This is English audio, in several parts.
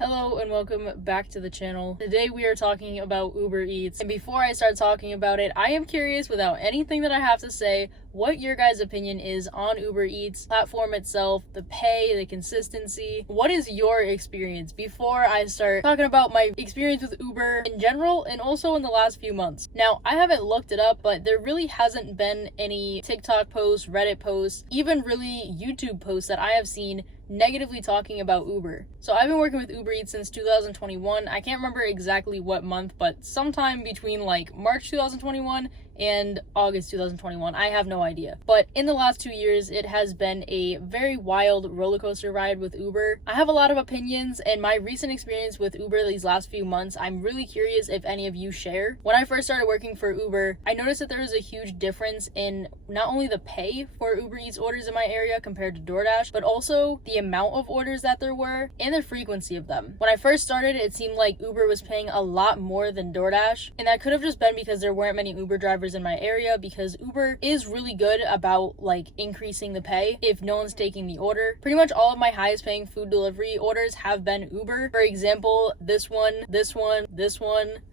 Hello and welcome back to the channel. Today we are talking about Uber Eats, and before I start talking about it, I am curious, without anything that I have to say, what your guys' opinion is on Uber Eats, platform itself, the pay, the consistency. What is your experience before I start talking about my experience with Uber in general and also in the last few months? Now, I haven't looked it up, but there really hasn't been any TikTok posts, Reddit posts, even really YouTube posts that I have seen negatively talking about Uber. So I've been working with Uber Eats since 2021. I can't remember exactly what month, but sometime between like March 2021 and August 2021. I have no idea. But in the last 2 years, it has been a very wild roller coaster ride with Uber. I have a lot of opinions, and my recent experience with Uber these last few months, I'm really curious if any of you share. When I first started working for Uber, I noticed that there was a huge difference in not only the pay for Uber Eats orders in my area compared to Doordash, but also the amount of orders that there were and the frequency of them. When I first started, it seemed like Uber was paying a lot more than DoorDash, and that could have just been because there weren't many Uber drivers in my area, because Uber is really good about like increasing the pay if no one's taking the order. Pretty much all of my highest paying food delivery orders have been Uber. For example, this one.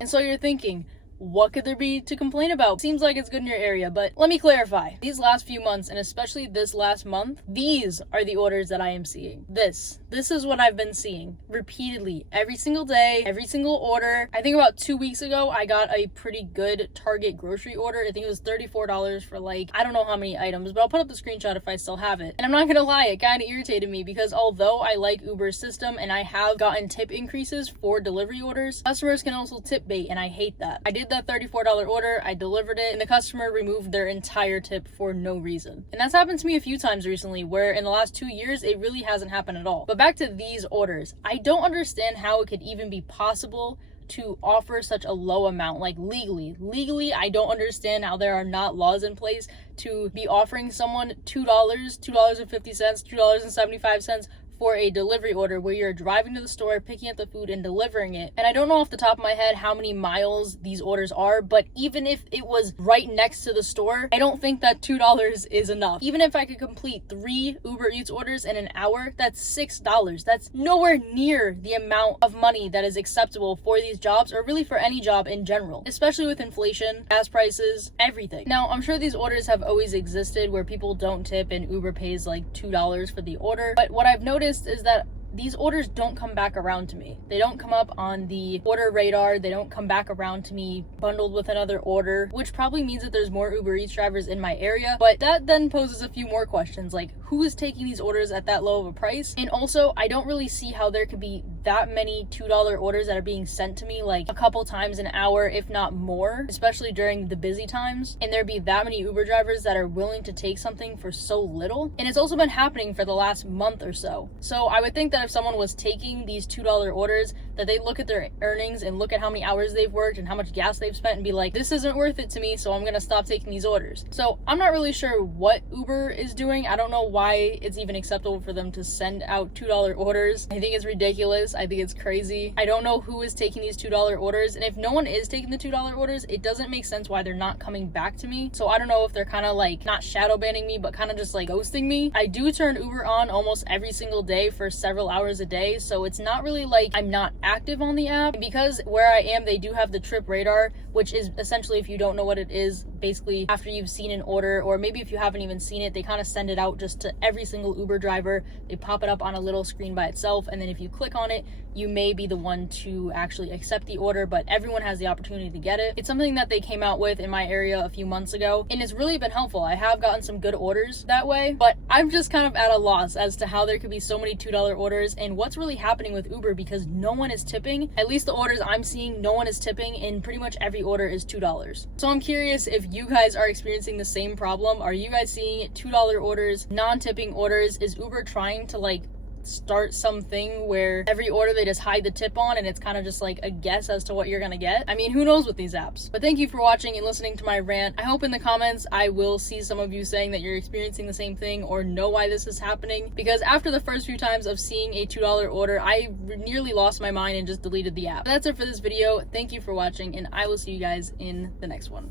And so you're thinking, what could there be to complain about? Seems like it's good in your area, but let me clarify. These last few months, and especially this last month, these are the orders that I am seeing. This is what I've been seeing repeatedly every single day, every single order. I think about 2 weeks ago, I got a pretty good Target grocery order. I think it was $34 for like, I don't know how many items, but I'll put up the screenshot if I still have it. And I'm not gonna lie, it kind of irritated me because although I like Uber's system and I have gotten tip increases for delivery orders, customers can also tip bait, and I hate that. I did that $34 order, I delivered it, and the customer removed their entire tip for no reason. And that's happened to me a few times recently, where in the last 2 years, it really hasn't happened at all. But back to these orders, I don't understand how it could even be possible to offer such a low amount, like legally. I don't understand how there are not laws in place to be offering someone $2, $2.50, $2.75 for a delivery order where you're driving to the store, picking up the food, and delivering it. And I don't know off the top of my head how many miles these orders are, but even if it was right next to the store, I don't think that $2 is enough. Even if I could complete 3 Uber Eats orders in an hour, that's $6. That's nowhere near the amount of money that is acceptable for these jobs, or really for any job in general, especially with inflation, gas prices, everything. Now, I'm sure these orders have always existed where people don't tip and Uber pays like $2 for the order, but what I've noticed is that these orders don't come back around to me. They don't come up on the order radar. They don't come back around to me bundled with another order, which probably means that there's more Uber Eats drivers in my area. But that then poses a few more questions, like who is taking these orders at that low of a price? And also, I don't really see how there could be that many $2 orders that are being sent to me like a couple times an hour, if not more, especially during the busy times. And there be that many Uber drivers that are willing to take something for so little. And it's also been happening for the last month or so. So I would think that if someone was taking these $2 orders, that they'd look at their earnings and look at how many hours they've worked and how much gas they've spent and be like, this isn't worth it to me, so I'm gonna stop taking these orders. So I'm not really sure what Uber is doing. I don't know why it's even acceptable for them to send out $2 orders. I think it's ridiculous. I think it's crazy. I don't know who is taking these $2 orders, and if no one is taking the $2 orders, it doesn't make sense why they're not coming back to me. So I don't know if they're kind of like not shadow banning me, but kind of just like ghosting me. I do turn Uber on almost every single day for several hours a day, so it's not really like I'm not active on the app. And because where I am, they do have the trip radar, which is essentially, if you don't know what it is, basically after you've seen an order, or maybe if you haven't even seen it, they kind of send it out just to every single Uber driver. They pop it up on a little screen by itself, and then if you click on it, you may be the one to actually accept the order, but everyone has the opportunity to get it. It's something that they came out with in my area a few months ago, and it's really been helpful. I have gotten some good orders that way, but I'm just kind of at a loss as to how there could be so many $2 orders and what's really happening with Uber, because no one is tipping. At least the orders I'm seeing, no one is tipping, and pretty much every order is $2. So I'm curious if you guys are experiencing the same problem. Are you guys seeing $2 orders, non-tipping orders? Is Uber trying to like start something where every order they just hide the tip on, and it's kind of just like a guess as to what you're gonna get? I mean, who knows with these apps? But thank you for watching and listening to my rant. I hope in the comments I will see some of you saying that you're experiencing the same thing or know why this is happening, because after the first few times of seeing a $2 order, I nearly lost my mind and just deleted the app. But that's it for this video. Thank you for watching, and I will see you guys in the next one.